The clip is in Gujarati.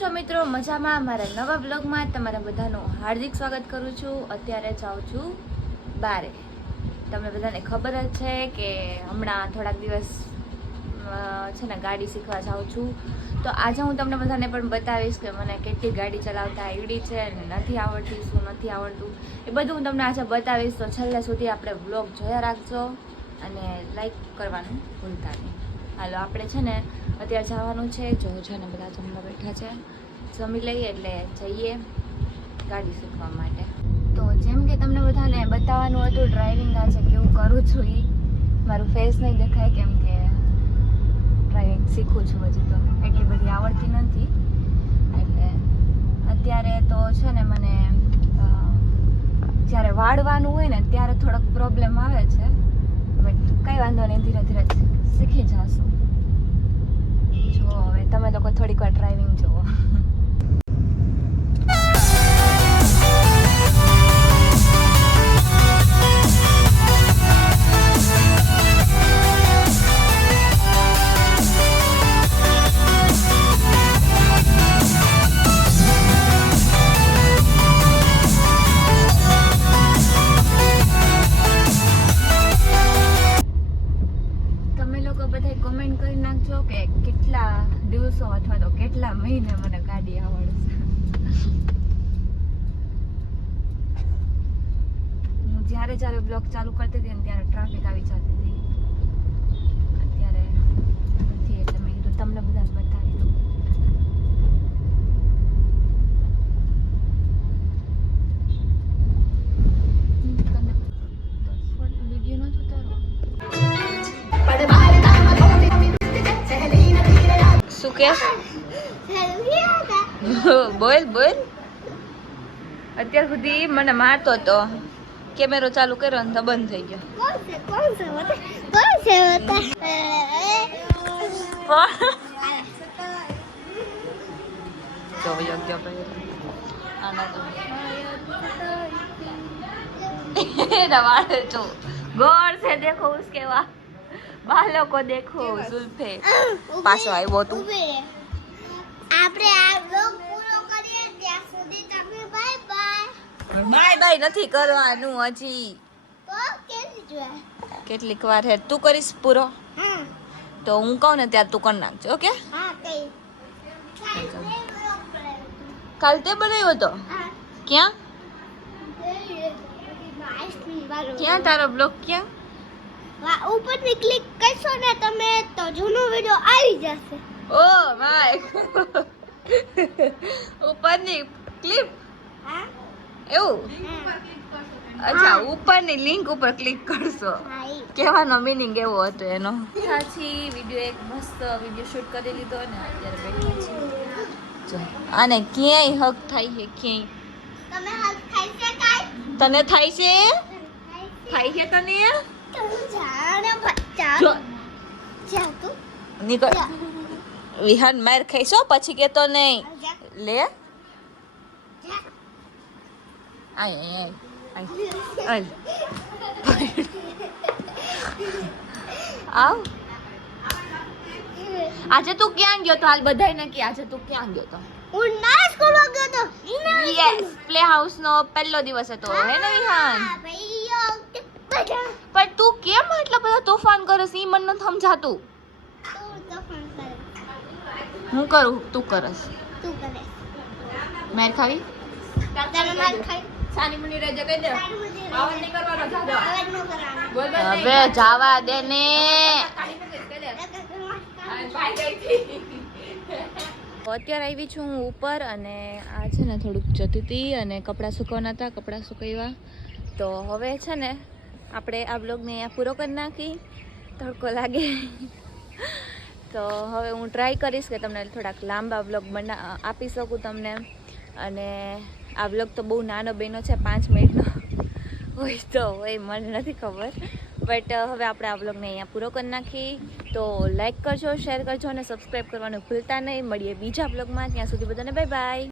છો મિત્રો? મજામાં? મારા નવા બ્લોગમાં તમારા બધાનું હાર્દિક સ્વાગત કરું છું. અત્યારે જાઉં છું બારે. તમને બધાને ખબર જ છે કે હમણાં થોડાક દિવસ છે ને ગાડી શીખવા જાઉં છું. તો આજે હું તમને બધાને પણ બતાવીશ કે મને કેટલી ગાડી ચલાવતા આવડી છે નથી આવડતી, શું નથી આવડતું. એ બધું હું તમને આજે બતાવીશ. તો છેલ્લે સુધી આપણે બ્લોગ જોયા રાખજો અને લાઈક કરવાનું ભૂલતા નહીં. હાલો, આપણે છે ને અત્યારે જવાનું છે જોજો છે ને બધા જમવા બેઠા છે. જમી લઈએ એટલે જઈએ ગાડી શીખવા માટે. તો જેમ કે તમને બધાને બતાવવાનું હતું ડ્રાઇવિંગ આજે કેવું કરું છું એ મારું ફેસ નહીં દેખાય કેમ કે ડ્રાઇવિંગ શીખું છું હજી તો. એટલી બધી આવડતી નથી. એટલે અત્યારે તો છે ને મને જ્યારે વાળવાનું હોય ને ત્યારે થોડોક પ્રોબ્લેમ આવે છે. બટ કંઈ વાંધો નહીં, ધીરે ધીરે શીખી જશું. જો હવે તમે લોકો થોડીક વાર ડ્રાઇવિંગ જુઓ. કેટલા મહિને મને ગાડી આવડશે. હું જ્યારે જ્યારે બ્લોગ ચાલુ કરતી હતી ને ત્યારે ટ્રાફિક આવી જતી હતી. અત્યારે નથી એટલે મેં કીધું તમને બધા બતાવી દઉં. શું કે? બોલ બોલ. અત્યાર સુધી મને મારતો હતો કેમેરો ચાલુ કર્યો ને તો બંધ થઈ ગયો. ગોળ છે દેખો ઉસકે વાહ દેખો સુલ્ફે પાછો આવ્યો બાય બાય નથી કરવાનું હજી. કેટલીક વાર હે તું કરીશ પૂરો? તો હું કહું ને ત્યારે તું કરી નાખજો ઓકે. કાલ તે બનાવ્યો હતો? ક્યાં? ક્યાં તારો બ્લોગ ક્યાં? ઉપર ઉપરની ક્લિક કરશો ને તમે તો જૂનો વિડિયો આવી જશે. ઓ માય ઉપરની ક્લિપ હા. એવું? અચ્છા ઉપરની લિંક ઉપર ક્લિક કરશો. કહેવાનો મિનિંગ એવો હતો એનો. સાચી વીડિયો એક મસ્ત વીડિયો શૂટ કરી લીધો ને અત્યારે બેઠા છીએ આને ક્યાંય હક થાય છે ક્યાંય. તમે હાલ ખાઈ છે કાંઈ? તને થાય છે? થાય છે તને? નીકળ. વિહાન માર ખાઈશો પછી કેતો નહીં. લે. જા ay, ay. Ay. Ay. આવ આજે તું ક્યાં ગયો તો? હાલ બધાય કે આજે તું ક્યાં ગયો તો? હું નાચ કરવા ગયો તો. યસ પ્લે હાઉસ નો પહેલો દિવસ હતો હે ને વિહાન? પણ તું કેમ આટલા બધા તોફાન કરસ? ઈ મને નથી સમજાતું. કરે હું કરું? તું કરસ. તું કરે મેર ખાવી? તને માર ખાઈ સાની મુની કહી દે. આવાજ નહીં કરવાનો જાજો આવાજ બોલ હવે જાવા દે ને. અત્યારે આવી છું હું ઉપર અને આ છે ને થોડુંક જતી હતી અને કપડાં સુકવાના હતા કપડાં સુકવ્યા. તો હવે છે ને આપણે આ બ્લોગને અહીંયા પૂરો કરી નાખી. તડકો લાગે. તો હવે હું ટ્રાય કરીશ કે તમને થોડાક લાંબા બ્લોગ બના આપી શકું તમને. અને આ બ્લોગ તો બહુ નાનો બહેનો છે, પાંચ મિનિટનો. હોય તો હોય મને નથી ખબર. બટ હવે આપણે આ બ્લોગને અહીંયા પૂરો કરી નાખી તો લાઈક કરજો શેર કરજો અને સબસ્ક્રાઈબ કરવાનું ભૂલતા નહીં. મળીએ બીજા બ્લોગમાં ત્યાં સુધી બધાને બાય બાય